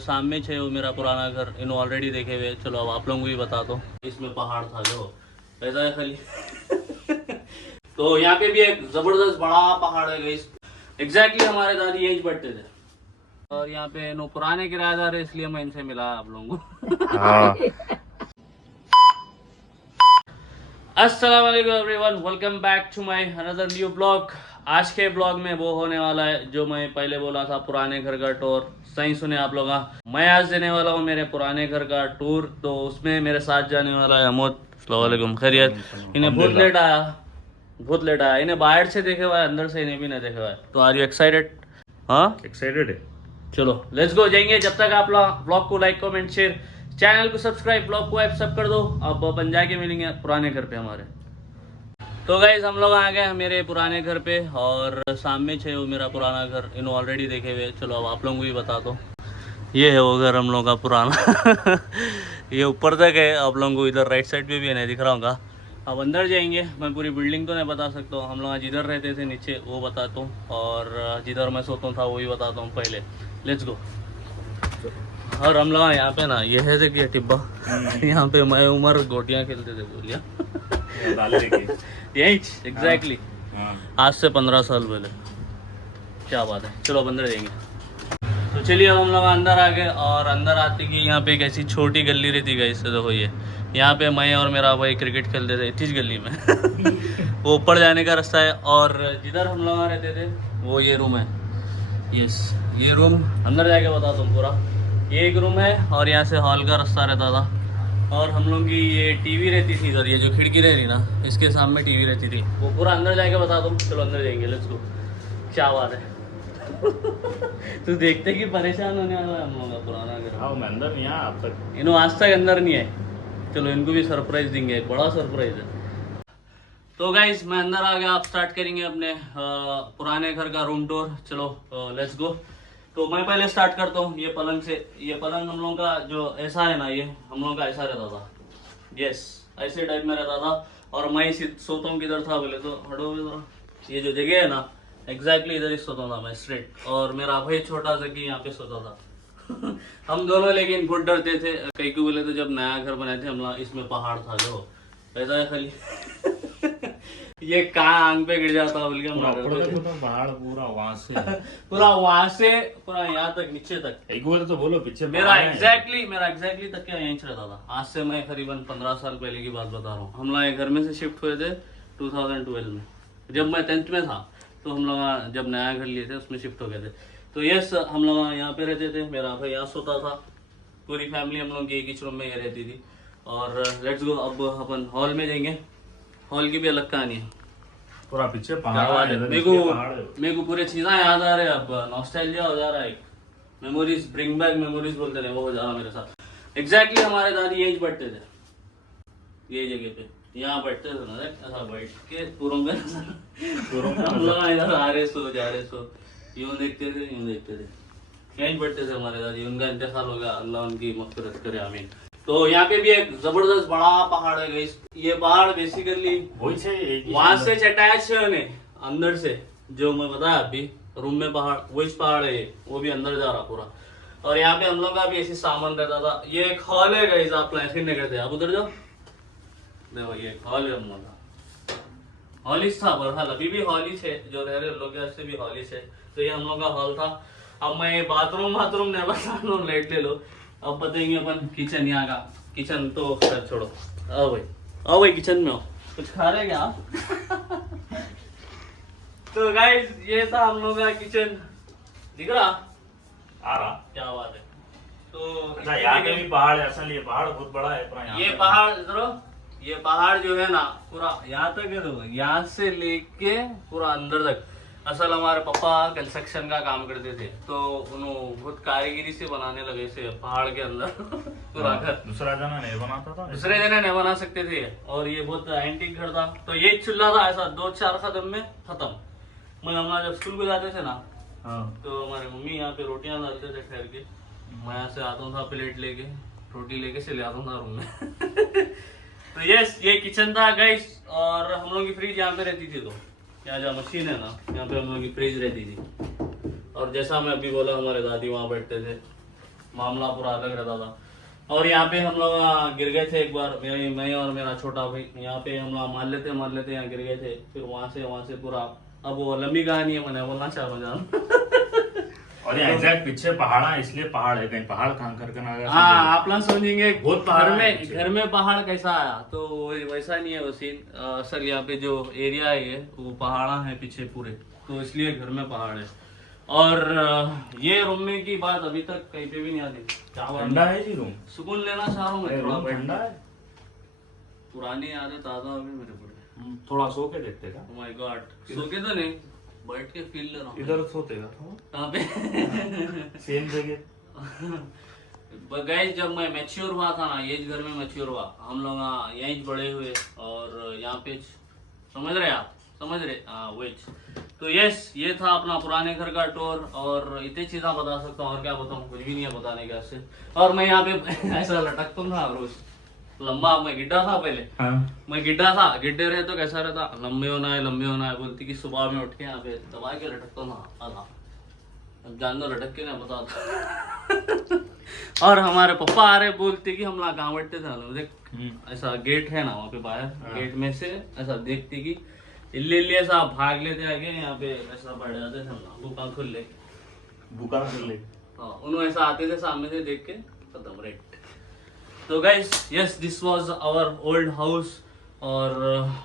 सामने है वो मेरा पुराना घर, इन ऑलरेडी देखे हुए। चलो अब आप लोगों को भी बता दो। इसमें पहाड़ था जो पैसा है खाली तो यहाँ पे भी एक जबरदस्त बड़ा पहाड़ है गाइस। एग्जैक्टली हमारे दादी यही बैठते थे और यहाँ पे नो पुराने किराएदार है, इसलिए मैं इनसे मिला आप लोगों को हाँ। अस्सलाम वालेकुम everyone, welcome back to my another new blog. आज के ब्लॉग में वो होने वाला है जो मैं पहले बोला था, पुराने घर का टूर। सही सुने आप लोग, मैं आज देने वाला हूँ मेरे पुराने घर का टूर। तो उसमें मेरे साथ जाने वाला है अमोद। अस्सलाम वालेकुम, खैरियत। इन्हें बहुत लेट आया, इन्हें बाहर से देखे हुआ है, अंदर से इन्हें भी नहीं देखे हुआ है। तो आर यू एक्साइटेड? हाँ, एक्साइटेड है। चलो लेट्स गो, जाएंगे। जब तक आप लोग ब्लॉग को लाइक कमेंट शेयर, चैनल को सब्सक्राइब, ब्लॉग को ऐप सब कर दो। अब अपन जाके मिलेंगे पुराने घर पे हमारे। तो गाइज हम लोग आ गए मेरे पुराने घर पे और सामने है वो मेरा पुराना घर, इन ऑलरेडी देखे हुए। चलो अब आप लोगों को भी बता दो। ये है वो घर हम लोगों का पुराना ये ऊपर तक है, आप लोगों को इधर राइट साइड पे भी नहीं दिख रहा होगा। अब अंदर जाएंगे। मैं पूरी बिल्डिंग तो नहीं बता सकता हूँ। हम लोग जिधर रहते थे नीचे वो बताता हूँ, और जिधर मैं सोता था वो भी बताता हूँ पहले। Let's go. और हम लोग यहाँ पे ना, ये है देखिए टिब्बा यहाँ पे मैं उमर गोटियाँ खेलते थे, बोलिया यही एग्जैक्टली आज से 15 साल पहले। क्या बात है। चलो अब अंदर जाएंगे। तो चलिए अब हम लोग अंदर आ गए, और अंदर आते कि यहाँ पे एक ऐसी छोटी गली रहती गई। इससे देखो, ये यहाँ पे मैं और मेरा भाई क्रिकेट खेलते थे इस गली में वो ऊपर जाने का रास्ता है, और जिधर हम लोग रहते थे वो ये रूम है। यस, ये रूम अंदर जाके बता तुम पूरा। ये एक रूम है और यहाँ से हॉल का रास्ता रहता था, और हम लोग की ये टीवी रहती थी इधर। ये जो खिड़की रहती ना, इसके सामने टीवी रहती थी। वो पूरा अंदर जाके बता दूँ। चलो अंदर जाएंगे, लेट्स गो। क्या बात है तू देखते कि परेशान होने वाला है हम लोग का पुराना घर। हाँ, मैं अंदर नहीं आया अब तक। इन्हों आज तक अंदर नहीं आए। चलो इनको भी सरप्राइज देंगे, बड़ा सरप्राइज है। तो गाइज मैं अंदर आ गया। आप स्टार्ट करेंगे अपने पुराने घर का रूम टूर। चलो लेट्स गो। तो मैं पहले स्टार्ट करता हूँ ये पलंग से। ये पलंग हम लोगों का जो ऐसा है ना, ये हम लोगों का ऐसा रहता था। यस, ऐसे टाइप में रहता था। और मैं सोता हूँ किधर था बोले तो, हटो जरा, ये जो जगह है ना एग्जैक्टली इधर ही सोता था मैं स्ट्रेट। और मेरा भाई छोटा सा कि यहाँ पे सोता था हम दोनों लेकिन बहुत डरते थे। कई को बोले तो जब नया घर बनाए थे हम लोग, इसमें पहाड़ था जो पैसा है खाली ये कहाँ आंग पे गिर जाता बोल के हम पहाड़ पूरा वहां से पूरा यहाँ तक नीचे तक। एक बोले तो बोलो पीछे। मेरा एग्जैक्टली तक क्या यहीं रहता था। आज से मैं करीबन 15 साल पहले की बात बता रहा हूँ। हम लोग घर में से शिफ्ट हुए थे 2012 में। जब मैं 10th में था तो हम लोग जब नया घर लिए थे उसमें शिफ्ट हो गए थे। तो यस, हम लोग यहाँ पे रहते थे। मेरा भाई यहाँ सोता था। पूरी फैमिली हम लोग एक ही रूम में रहती थी। और लेट्स गो, अब अपन हॉल में जाएंगे। हॉल की भी अलग कहानी है। पूरा पीछे पहाड़ है। मेरे को पूरे चीज़ें याद आ रहे हैं। अब नॉस्टैल्जिया हो जा रहा है। मेमोरीज, ब्रिंग बैक मेमोरीज बोलते थे, वो हो जा रहा मेरे साथ। एग्जैक्टली हमारे दादी यही बैठते थे, यही जगह पे यहाँ बैठते थे ना, ऐसा बैठ के पूरों में हम लोग इधर आ रहे सो जा रहे सो, यूं देखते थे यहीं बैठते थे हमारे दादी। उनका इंतकाल हो गया, अल्लाह उनकी मग़फ़िरत करे, आमीन। तो यहाँ पे भी एक जबरदस्त बड़ा पहाड़ है गाइस। ये पहाड़ बेसिकली वहां से अटैच है अंदर से, जो मैं बताया अभी रूम में पहाड़, वो इस पहाड़ है, वो भी अंदर जा रहा पूरा। और यहाँ पे हम लोग का भी ऐसी सामान रहता था। ये एक हॉल है गाइस, आप ऐसे नहीं करते, आप उधर जाओ देखो, ये हॉल है हम लोग का। हॉलिस था बरहाल, अभी भी हॉलिस है, जो रह रहे लोग से भी हॉलिस है। तो ये हम लोग का हॉल था। अब मैं बाथरूम नहीं बता रहा, लाइट ले लो। अब बताएंगे अपन किचन। यहाँ का किचन तो खैर छोड़ो। आओ भाई किचन में हो, कुछ खा रहे क्या तो गाइस ये था हम लोग का किचन। दिख रहा आ रहा। क्या बात है। तो अच्छा, यहाँ पे भी पहाड़ है असल। ये पहाड़ बहुत बड़ा है पूरा। ये पहाड़ इधर, ये पहाड़ जो है ना पूरा यहाँ तक है। तो यहाँ से लेके पूरा अंदर तक। असल हमारे पापा कंस्ट्रक्शन का काम करते थे, तो उन्होंने बहुत कारीगरी से बनाने लगे से पहाड़ के अंदर पूरा घर। दूसरा जना नहीं बनाता था, दूसरे जने नहीं बना सकते थे। और ये बहुत एंटीक घर था। तो ये चूल्हा था ऐसा 2-4 कदम में खत्म। मैं हम जब स्कूल को जाते थे ना, तो हमारे मम्मी यहाँ पे रोटियां डालते थे ठहर के। मैं यहाँ से आता था प्लेट लेके, रोटी लेके चले आता था रूम में तो यस, ये किचन था गाइस। और हम लोग की फ्रिज यहाँ पे रहती थी। तो यहाँ जो मशीन है ना, यहाँ पे हम लोग की फ्रिज रहती थी। और जैसा मैं अभी बोला, हमारे दादी वहाँ बैठते थे। मामला पूरा अलग रहता था। और यहाँ पे हम लोग गिर गए थे एक बार, मैं और मेरा छोटा भाई, यहाँ पे हम लोग मान लेते यहाँ गिर गए थे। फिर वहां से पूरा, अब वो लंबी कहानी है, मैंने बोलना चाह रहा हूँ। और ये एग्जैक्ट पीछे पहाड़ है, इसलिए पहाड़ है, कहीं पहाड़ कहाँ करके ना गया। हाँ, आप लोग समझेंगे बहुत पहाड़ है घर में पहाड़ कैसा आया, तो वैसा नहीं है वो सीन। असल यहाँ पे जो एरिया है वो पहाड़ा है पीछे पूरे, तो इसलिए घर में पहाड़ है। और ये रूम में की बात अभी तक कहीं पे भी नहीं आती। क्या बात ठंडा है जी रूम, सुकून लेना चाह रहा हूँ मैं थोड़ा, ठंडा है। पुरानी यादें ताजा हो गई मेरे पूरे। थोड़ा सो के देखते का। ओह माय गॉड, सो के तो नहीं, बैठ के फील ले रहा हूँ। इधर सोते का कहाँ पे? सेम जगह। गाइस, जब मैं मैच्योर हुआ था ना, ये घर में मैच्योर हुआ, हम लोग यहीं बड़े हुए। और यहाँ पे समझ रहे आप, समझ रहे वेज। तो यस, ये था अपना पुराने घर का टूर। और इतनी चीज़ें बता सकता हूँ, और क्या बताऊँ, कुछ भी नहीं है बताने का से। और मैं यहाँ पे ऐसा लटकता था रोज, लंबा, मैं गिड्ढा था पहले। हाँ। मैं गिड्ढा था, गिड्ढे रहे तो कैसा रहता, लंबे होना है बोलती कि सुबह में उठ के यहाँ पे दबा के लटकता था आधा। अब जान दो लटक के नहीं बताता। और हमारे पापा आ रहे, बोलते कि हम लोग कहाँ बैठते थे, देख ऐसा गेट है ना वहाँ पे बाहर, गेट में से ऐसा देखते कि इल्ली ऐसा भाग लेते आगे, यहाँ पे ऐसा बैठ जाते थे हम लोग, बुका खुल ले, बुका खुल ले। हाँ, उन्होंने ऐसा आते थे सामने से देख के, खत्म, रेट। तो guys, yes, this was our old house. और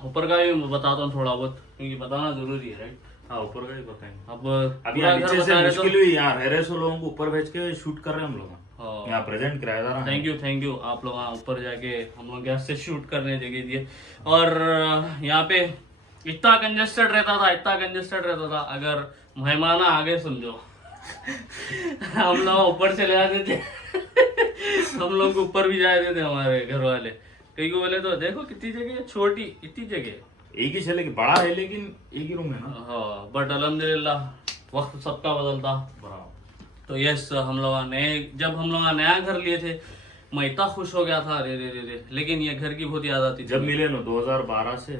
ऊपर का भी मैं बताता हूँ थोड़ा बहुत, क्योंकि बताना जरूरी है, राइट। हाँ, ऊपर का ही बताएंगे। अब अभी यहाँ नीचे से मुश्किल हुई यार, 150 लोगों को ऊपर भेज के शूट कर रहे हैं हम लोग यहाँ प्रेजेंट किराएदार। थैंक यू आप लोग ऊपर जाके हम लोग यहाँ से शूट करने जगह दिए। और यहाँ पे इतना कंजेस्टेड रहता था, अगर मेहमान आगे समझो हम लोग ऊपर चले जाते थे। हम लोग ऊपर भी जाते थे, हमारे घर वाले कई को बोले तो देखो कितनी जगह छोटी, इतनी जगह, एक ही चले, बड़ा है लेकिन एक ही रूम है ना। हाँ, बट अल्हम्दुलिल्लाह वक्त सबका बदलता। तो यस, जब हम लोग नया घर लिए थे, मैं इतना खुश हो गया था, रे। लेकिन ये घर की बहुत याद आती थी। जब मिले ना 2012 से,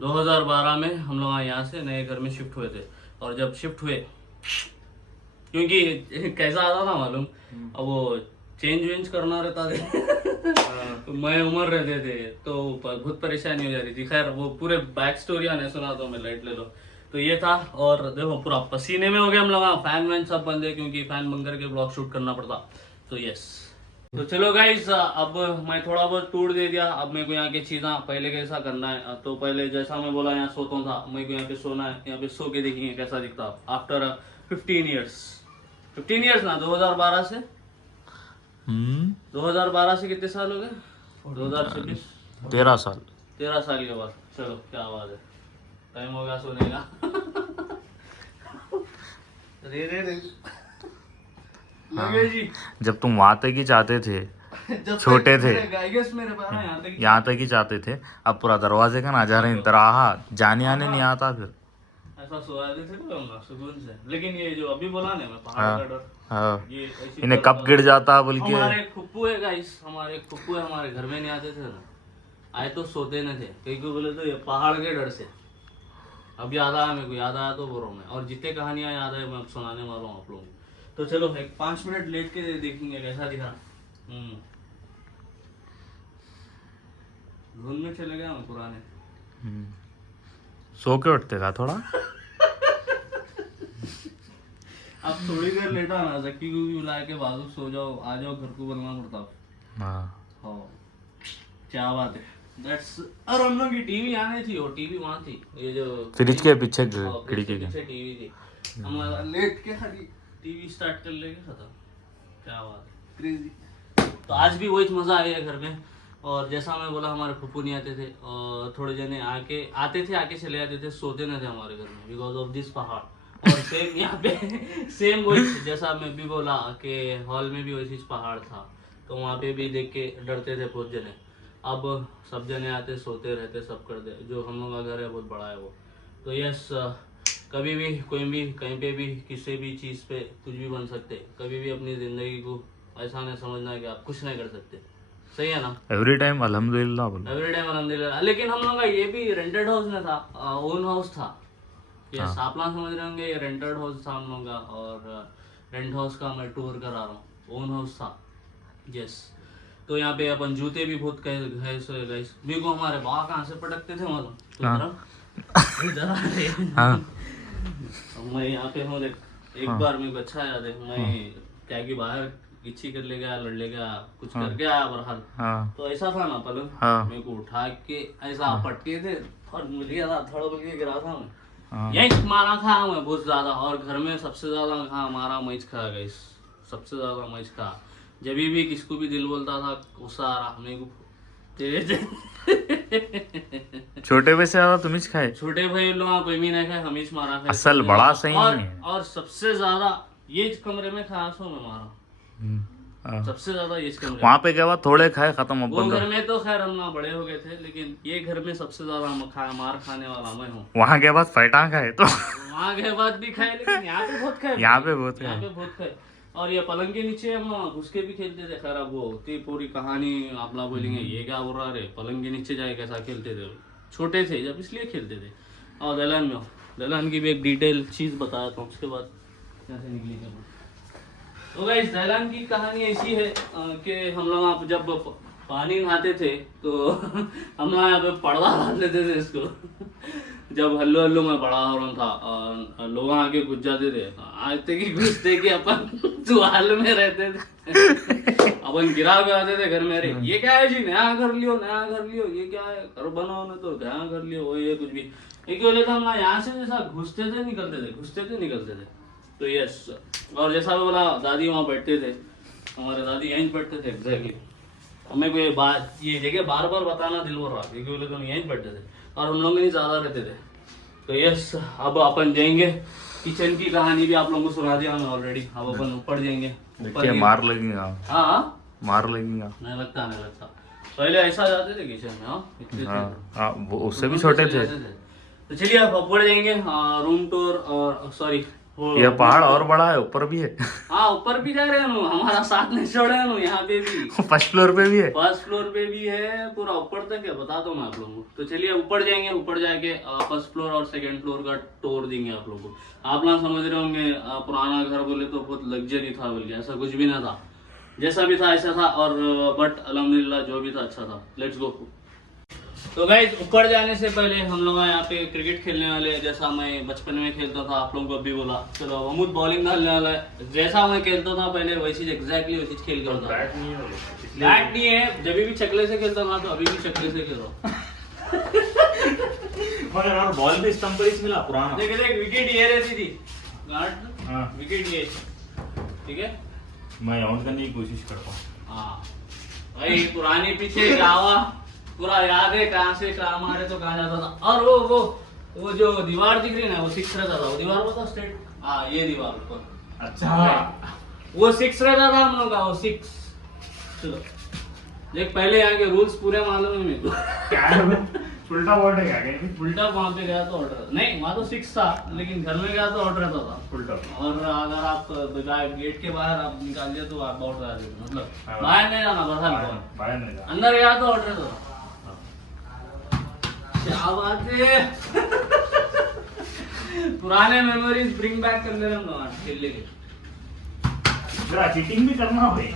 2012 में हम लोग यहाँ से नए घर में शिफ्ट हुए थे। और जब शिफ्ट हुए, क्योंकि कैसा आता था मालूम, अब वो चेंज करना रहता था। मैं उम्र रहते थे तो बहुत परेशानी हो जाती थी। खैर, वो पूरे बैक स्टोरी आने सुना तो मैं लाइट ले लो। तो ये था, और देखो पूरा पसीने में हो गया हम लोग, फैन वैन सब बंद है, क्योंकि फैन बंद करके ब्लॉग शूट करना पड़ता। तो यस, तो चलो गाइस, अब मैं थोड़ा बहुत टूर दे दिया। अब मेरे को यहाँ की चीज़ें पहले कैसा करना है, तो पहले जैसा मैं बोला यहाँ सोता था, मेरे को यहाँ पे सोना है। यहाँ पे सो के देखेंगे कैसा दिखता आफ्टर 15 ईयर्स ना, 2012 से 2012 से कितने साल हो गए, 2026, 13 साल 13 साल के बाद। चलो, क्या बात है, टाइम हो गया सोने का। रे लगे जी, जब तुम वहां तक ही चाहते थे, छोटे थे, मेरे यहाँ तक ही चाहते थे, अब पूरा दरवाजे का नजारा इंतराहा, जाने आने नहीं आता फिर। ऐसा सोया थे सुकून से। लेकिन ये जो अभी बोला ना, मैं पहाड़ का डर, हाँ, ये ऐसी इन्हें कब गिर जाता बल्कि। हमारे फुप्पू है गाइस, हमारे फुप्पू है, हमारे घर में नहीं आते थे ना, आए तो सोते न थे। कई को बोले तो ये पहाड़ के डर से। अब याद आया, मेरे को याद आया तो बोल रहा हूँ मैं, और जितने कहानियां याद है मैं सुनाने वाला हूँ आप लोगों को। तो चलो, एक 5 मिनट लेट के देखेंगे कैसा दिखा। धुन में चले गया मैं पुराने। सो के उठते था थोड़ा। अब थोड़ी देर लेटा ना, जक्की को भी बुला के बाजू सो जाओ, आ जाओ, घर को बनना पड़ता। हाँ, क्या बात है। और हम लोग की टीवी आने थी, और टीवी वहाँ थी, ये जो फ्रिज के पीछे खिड़की के पीछे टीवी थी। हमारा लेट के खाली टीवी स्टार्ट कर लेके खत्म। क्या बात है, क्रेजी। तो आज भी वही मजा आया घर में। और जैसा मैं बोला, हमारे फुप्पू नहीं आते थे, और थोड़े जने आते थे चले जाते थे, सोते न थे हमारे घर में, बिकॉज ऑफ दिस पहाड़। और सेम यहाँ पे सेम वही, जैसा मैं भी बोला कि हॉल में भी वैसी पहाड़ था, तो वहाँ पे भी देख के डरते थे बहुत जने। अब सब जने आते, सोते रहते, सब करते। जो हम लोग का घर है बहुत बड़ा है वो। तो यस, कभी भी कोई भी कहीं पे भी किसी भी चीज़ पे कुछ भी बन सकते। कभी भी अपनी ज़िंदगी को ऐसा नहीं समझना कि आप कुछ नहीं कर सकते। सही है ना? एवरी टाइम अल्हम्दुलिल्लाह बोलो। एवरी टाइम अल्हम्दुलिल्लाह। लेकिन हम लोग का ये भी रेंटेड हाउस में था, ओन हाउस था। यस, आप लोग समझ रहे होंगे, ये रेंटेड हाउस था हम लोग का। और रेंट हाउस का मैं टूर करा रहा हूँ। ओन हाउस था। यस, तो यहाँ पे अपन जूते भी बहुत गाइस। मेरे को हमारे बाबा कहाँ से पटकते थे मालूम? तो इधर आ रहे। मैं यहाँ पे हूँ देख, एक बार मेरे को अच्छा याद है, मैं क्या कि बाहर इच्छी कर ले गया, लड़ ले गया, कुछ करके आया बरहाल। तो ऐसा था ना पलंग, मेरे को उठा के ऐसा पटके थे, थड़ मिल गया था, थड़ मिल के गिरा था मैं। यही मारा था मैं बहुत ज्यादा, और घर में सबसे ज्यादा खा मारा मैच खा गई, सबसे ज्यादा मैच खा। जब भी किसको भी दिल बोलता था गुस्सा आ रहा मेरे को, छोटे भाई से ज्यादा तुम ही खाए? छोटे भाई लोग कोई भी नहीं खाए, हम ही मारा खाए। असल बड़ा सही है। और सबसे ज्यादा ये कमरे में खाया सो मैं मारा, सबसे ज्यादा ये कमरे। वहाँ पे क्या हुआ, थोड़े खाए खत्म हो वो घर में तो खैर हम ना बड़े हो गए थे, लेकिन ये घर में सबसे ज्यादा मार खाने वाला मैं हूँ। वहाँ के बाद फैटा खाए तो वहाँ के बाद भी खाए, लेकिन यहाँ पे बहुत खाए, यहाँ पे बहुत खाए। और ये पलंग के नीचे हम घुस के भी खेलते थे। खैर अब वो होती पूरी कहानी आप लोग बोलेंगे ये क्या बोल रहा रे, पलंग के नीचे जाए कैसा खेलते थे, छोटे थे जब इसलिए खेलते थे। और दलहन में, दलहन की भी एक डिटेल चीज बताया था, उसके बाद कैसे निकली थे। तो गाइस दलहन की कहानी ऐसी है कि हम लोग जब पानी नहाते थे तो हम लोग यहाँ पे पर्दा बांध लेते थे इसको। जब हल्लो हल्लो में बड़ा हो रहा था, लोग आके घुस जाते थे, आते कि घुसते कि अपन तुआल में रहते थे। अपन गिरा के आते थे घर में, अरे ये क्या है जी, नया घर लियो, ये क्या है, घर बनाओ ना तो नया घर लियो, वो ये कुछ भी। एक बोले था हम यहाँ से जैसा घुसते थे निकलते थे। तो यस, और जैसा बोला दादी वहाँ बैठते थे, हमारे दादी यहीं बैठते थे एग्जैक्टली। हमें कोई बात ये जगह बार बार बताना दिल बोल रहा, क्योंकि बोले तो यहीं बैठते थे और हम लोग नहीं ज्यादा रहते थे। तो यस, अब अपन जाएंगे, किचन की कहानी भी आप लोगों को सुना दिया हमें ऑलरेडी। अब अपन ऊपर जाएंगे, मार लगेगा। हाँ मार लगेगा, नहीं लगता पहले ऐसा जाते थे किचन में। हाँ वो उससे भी छोटे थे। तो चलिए अब ऊपर जाएंगे, रूम टूर। और सॉरी, ये पहाड़ और बड़ा है, ऊपर भी है। हाँ ऊपर भी जा रहे हैं, हमारा साथ नहीं छोड़े हैं, यहाँ पे भी फर्स्ट फ्लोर पे भी है, पूरा ऊपर तक है, बता दो मैं आप लोगों को। तो चलिए ऊपर जाएंगे, ऊपर जाके फर्स्ट फ्लोर और सेकंड फ्लोर का टूर देंगे आप लोगों को। आप लोग समझ रहे होंगे पुराना घर बोले तो बहुत लग्जरी था, बोल के ऐसा कुछ भी ना था, जैसा भी था ऐसा था। और बट अल्हम्दुलिल्लाह जो भी था अच्छा था। Let's go. तो गाइस ऊपर जाने से पहले हम लोग यहाँ पे क्रिकेट खेलने वाले हैं, जैसा मैं बचपन में खेलता था, आप लोगों को अभी बोला। चलो अमूद बॉलिंग डालने वाला है, जैसा मैं खेलता था पहले वैसी एग्जैक्टली वैसी खेल के होता। बैट नहीं है, जब भी चकले से खेलता था तो अभी भी चकले से खेल रहा मगर बॉल भी स्टंप पर ही मिला पुराना। देख विकेट ये रहती थी, गार्ड विकेट ये, ठीक है, मैं आउट करने की कोशिश करता हूँ। हाँ भाई पुरानी पीछे गावा पूरा याद है, कहाँ से कहाँ मारे तो कहाँ जाता था। और वो जो दीवार दिख रही ना, वो 6 रहता था। वो दीवार बता स्ट्रेट, हाँ ये दीवार ऊपर, अच्छा वो 6 रहता था हम लोग का, वो 6। चलो देख, पहले यहाँ के रूल्स पूरे मालूम है मेरे को। क्या है उल्टा बोर्ड है क्या? उल्टा वहाँ पे गया तो ऑर्डर नहीं, वहाँ तो 6 था, लेकिन घर में गया तो ऑर्डर रहता था उल्टा। और अगर आप गेट के बाहर आप निकाल दिया तो आप आउट आ जाते, मतलब बाहर नहीं जाना, बाहर नहीं जाना, अंदर गया तो ऑर्डर रहता था। क्या बात है। पुराने मेमोरीज ब्रिंग बैक कर ले रहे हम खेलने के। जरा चीटिंग भी करना भाई।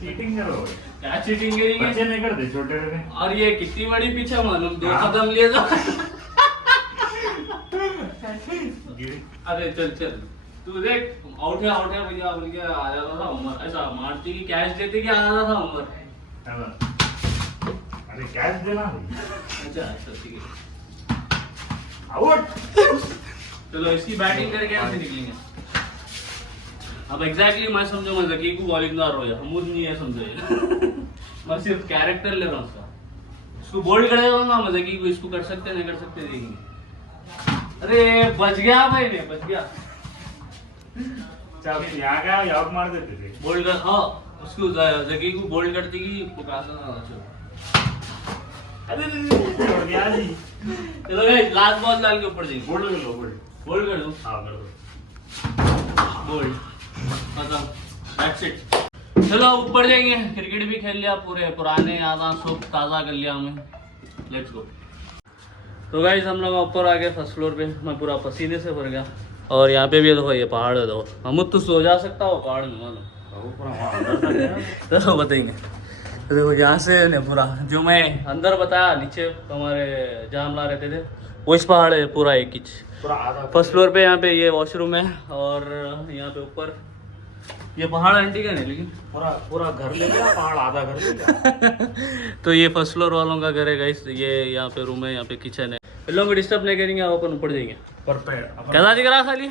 चीटिंग करो भाई। क्या चीटिंग करेंगे? बच्चे नहीं करते, छोटे रहते। और ये कितनी बड़ी पीछे मालूम, 2 कदम लिए तो। अरे चल तू देख, आउट है भैया बोल के आ जाता था उमर, ऐसा मारती की कैच देती कि आ जाता था उमर। अरे कैच देना अच्छा ठीक है, आउट। चलो इसकी बैटिंग करके यहाँ से निकलेंगे। अब एग्जैक्टली मैं समझो, मैं जकी को बॉलिंगदार हो जाए, हमूद नहीं है समझे। मैं सिर्फ कैरेक्टर ले रहा हूँ उसका, इसको बोल्ड कर देता ना मैं जकी को, इसको कर सकते नहीं कर सकते देखेंगे। अरे बच गया भाई, ने बच गया। चल यहाँ का आउट मार देते थे, बोल्ड कर, हाँ उसको जकी को बोल्ड करती की पुकारना। चलो गाइस लास्ट बॉल डाल के ऊपर जाएंगे। बोल्ड कर लो, बोल्ड कर दो, हाँ कर दो, बोल्ड खत्म, दैट्स इट। चलो ऊपर जाएंगे, क्रिकेट भी खेल लिया, पूरे पुराने यादां सब ताज़ा कर लिया हमें। Let's go. तो गाइस हम लोग ऊपर आ गए फर्स्ट फ्लोर पे, मैं पूरा पसीने से भर गया। और यहाँ पे भी देखो ये पहाड़ है, देखो हम तो सो जा सकता हो पहाड़ में मालूम। वो पूरा वहाँ अंदर तक गया। तो बताएंगे देखो यहाँ से ने पूरा जो मैं अंदर बताया नीचे हमारे जहाँ हम ला रहते थे वो इस पहाड़ है पूरा एक इंच। पूरा आधा फर्स्ट फ्लोर पे यहाँ पे ये वॉशरूम है और यहाँ पे ऊपर ये पहाड़ आंटी का नहीं लेकिन पूरा पूरा घर ले लिया, पहाड़ आधा घर ले लिया। तो ये फर्स्ट फ्लोर वालों का घर है गाइस। ये यहाँ पे रूम है, यहाँ पे किचन है। इन लोगों को डिस्टर्ब नहीं करेंगे, आप अपन ऊपर जाएंगे। पर कैसा दिख रहा खाली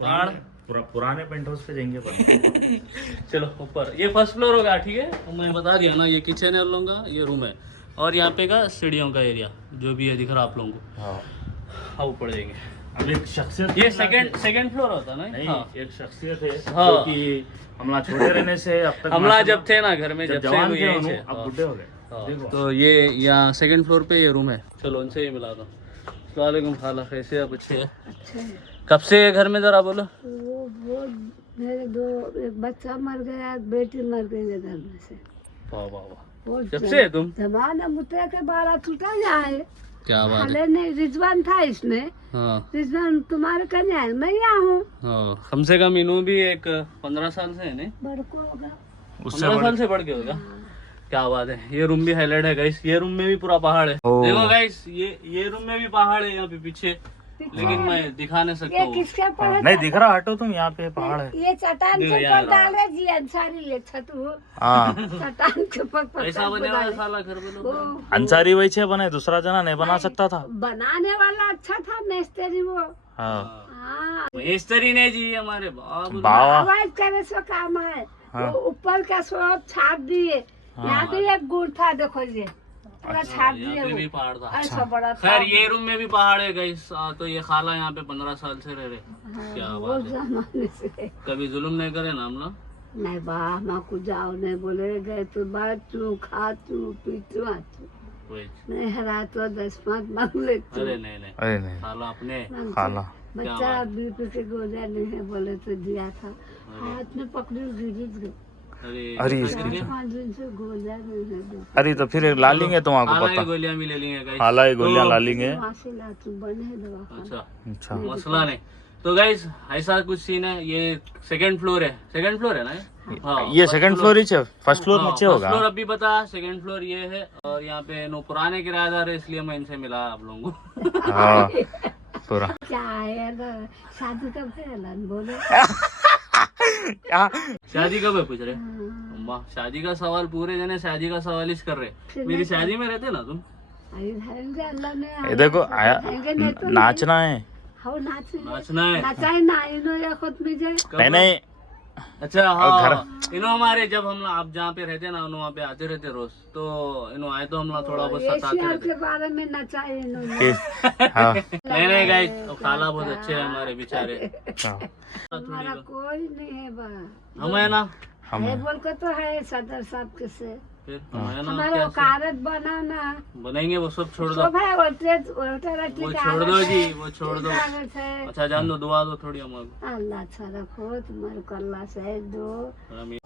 पहाड़? पूरा पुराने पेंट हाउस पे जाएंगे पर। चलो ऊपर ये फर्स्ट फ्लोर होगा, ठीक है। और मैं बता दिया ना ये किचन है उन लोगों का, ये रूम है और यहाँ पे का सीढ़ियों का एरिया जो भी है दिख रहा आप लोगों को। हाँ हाँ ऊपर जाएंगे। अब एक शख्सियत ये सेकंड फ्लोर होता ना? नहीं हाँ। एक शख्सियत है हाँ। जो कि हमला छोटे रहने से अब तक हमला जब थे ना घर में जब से जवान वो थे यहीं थे। अब हाँ। बुढ़े हो गए। हाँ, देखो तो ये यहाँ सेकंड फ्लोर पे ये रूम है। चलो उनसे ही मिला दो। वालेकुम खाला, कैसे आप? अच्छे हैं? कब से ये घर में जरा बोलो। वो मेरे दो एक बच्चा मर गया, एक बेटी मर गई है घर में से। वाह वाह वाह, वो जब से है तुम? जमाना मुद्दे के बारह टूटा जाए। क्या बात है। हाले नहीं रिजवान था इसमें। हाँ रिजवान तुम्हारे कन्या है, मैं यहाँ हूँ। हाँ, कम से कम इनू भी एक 15 साल से है नहीं? बड़को होगा। 15 साल से बढ़ के होगा। क्या बात है। ये रूम भी हाईलाइट है गाइस। ये रूम में भी पूरा पहाड़ है। ओह। देखो गाइस ये रूम में भी पहाड़ है यहाँ पे पीछे, लेकिन मैं दिखा नहीं सकता ये हूँ। किसके पड़े? नहीं दिख रहा, हटो तुम, यहाँ पे पहाड़ है। ये चट्टान देखो के यहाँ ऊपर डाले जी अंसारी ये छतु हाँ चट्टान के ऊपर ऐसा बने वाला साला घर में वो लोग। अंसारी वही छे बने, दूसरा जना नहीं बना सकता था। बनाने वाला अच्छा था मिस्त्री वो। हाँ हाँ मिस्त्री ने जी हमारे बाबू। बाबा आवाज करे सो काम है। हाँ। वो ऊपर का सब छाप दिए। यहाँ भी एक गुड़ था, देखो ये पूरा छाप यहाँ दिए पे भी वो। पहाड़ था। ऐसा बड़ा था। खैर ये रूम में भी पहाड़ है गाइस। तो ये खाला यहाँ पे 15 साल से रह रहे। क्या वो बात है। जमाने से कभी जुल्म नहीं करे ना हम लोग? नहीं बा माँ को जाओ नहीं बोले गए तो बात तू खा तू पी तू आ तू वही। नहीं हरा तो 10-5 मांग ले तू। अरे नहीं नहीं, अरे नहीं खाला अपने। खाला बच्चा बीपी के गोलियां नहीं है बोले तो दिया था, हाथ में पकड़ी गिर गई। अरे अरे क्या इसकी करेंगे? 5 दिन से गोलियां नहीं है बीपी। अरे तो फिर ला लेंगे तुम, आपको खाला की पता। गोलियां भी ले लेंगे गाइस। खाला ये गोलियां ला लेंगे। वहाँ से ला तू बने है दवा। अच्छा अच्छा मसला नहीं। तो गाइस ऐसा कुछ सीन है। ये सेकंड फ्लोर है। सेकंड फ्लोर है ना ये? हाँ, ये सेकंड फ्लोर ही है, फर्स्ट फ्लोर नीचे फर्स्ट फ्लोर होगा। अभी बता, सेकंड फ्लोर ये है। और यहाँ पे नो पुराने किराएदार है, इसलिए मैं इनसे मिला आप लोगों को। हाँ पूरा क्या है ना, शादी कब है अलन बोलो। क्या शादी कब है पूछ रहे? अम्मा शादी का सवाल पूरे जने शादी का सवाल ही कर रहे। मेरी शादी में रहते ना तुम? अरे रहेंगे अल्लाह ने। ये देखो आया रहेंगे नहीं तो नाचना है। हाँ नाचेंगे। नाचना है। नाचाई ना इनो या खुद में जाए। नहीं नहीं अच्छा हाँ, इनो हमारे जब हम आप जहाँ पे रहते ना वहाँ पे आते रहते रोज। तो इनो आए तो हम लोग थोड़ा बहुत सताते एशिया रहते। के बारे में नचाई इन्होंने। हाँ नहीं नहीं गाइस, खाला बहुत अच्छे हैं हमारे बेचारे। हाँ, हमारा कोई नहीं है बा। हम है ना, हम है बोल के तो है सदर साहब के से। फिर हम है ना, हमारा क्या औकात बनाना बनेंगे वो सब छोड़ दो। सब है होटल वो छोड़ दो जी, वो छोड़ दो। है। अच्छा जान दो, दुआ दो थोड़ी हमको। अल्लाह अच्छा रखो तुम्हारे को, अल्लाह से दो।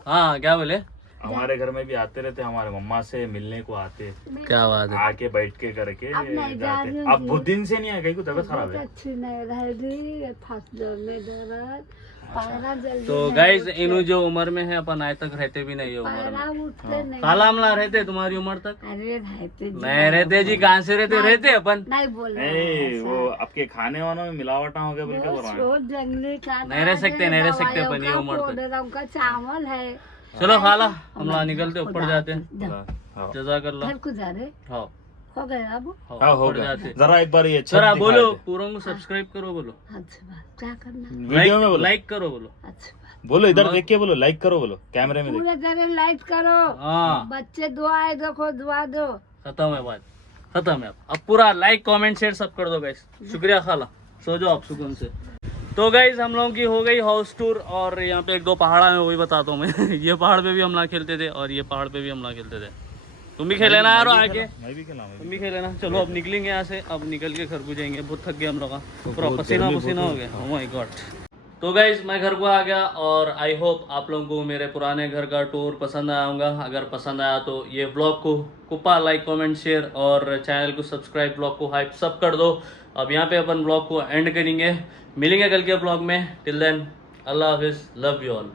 हाँ क्या बोले? हमारे घर में भी आते रहते, हमारे मम्मा से मिलने को आते, क्या बात है। आके बैठ के करके अब नहीं जा जाते। रही हूँ अब जी। बहुत दिन से नहीं आए, कहीं को तबीयत खराब बहुत है। अच्छी नहीं रहेगी, फर्स्ट जोर में दर्द, पैरा जल्दी तो नहीं गाइस उठते। इनु जो उम्र में है अपन आए तक रहते भी नहीं है उम्र पैरा में। उठते नहीं। खाला हमला रहते तुम्हारी उम्र तक? अरे रहते जी। नहीं रहते जी, कहाँ से रहते? रहते अपन नहीं बोल रहे नहीं वो आपके खाने वानों में मिलावटा हो गया बोल के बोल रहा है। वो जंगली खाना नहीं रह सकते, है, नहीं रह सकते दवाइयों अपन ये का उम्र तक। पाउडर, उनका चावल है। चलो खाला हमला निकलते, ऊपर जाते हैं। जाओ, हाँ। जज़ाकल्लाह। घर को जा रहे हाँ हो गए अब। हाँ हो ऊपर गया। जाते। जरा एक बार ये छत जरा दिखा बोलो, दे। पूरों को सब्सक्राइब करो बोलो। अच्छा बात क्या करना। वीडियो में बोलो, लाइक करो बोलो। अच्छा बात बोलो इधर देख के बोलो, लाइक करो बोलो, कैमरे में देख। पूरे तरह लाइट करो। हाँ बच्चे दुआएं देखो, दुआ दो। खत्म है बात, खत्म है। अब पूरा लाइक कमेंट शेयर सब कर दो गाइस। शुक्रिया खाला, सो जाओ आप सुकून से। तो गाइस हम लोगों की हो गई हाउस टूर। और यहाँ पे 1-2 पहाड़ा है वही बताता हूँ मैं। ये पहाड़ पे भी हमला खेलते थे और ये पहाड़ पे भी हमला खेलते थे। तुम भी खेले ना यार आके, मैं भी खेला, तुम भी खेले ना। चलो अब निकलेंगे यहाँ से, अब निकल के घर को जाएंगे। बहुत थक गए हम लोग, पूरा पसीना पसीना हो गया। Oh my God. तो गाइज मैं घर को आ गया और आई होप आप लोगों को मेरे पुराने घर का टूर पसंद आया होगा। अगर पसंद आया तो ये ब्लॉग को कुप्पा लाइक कमेंट शेयर और चैनल को सब्सक्राइब, ब्लॉग को हाइप सब कर दो। अब यहाँ पे अपन ब्लॉग को एंड करेंगे, मिलेंगे कल के ब्लॉग में। टिल देन अल्लाह हाफिज, लव यू ऑल।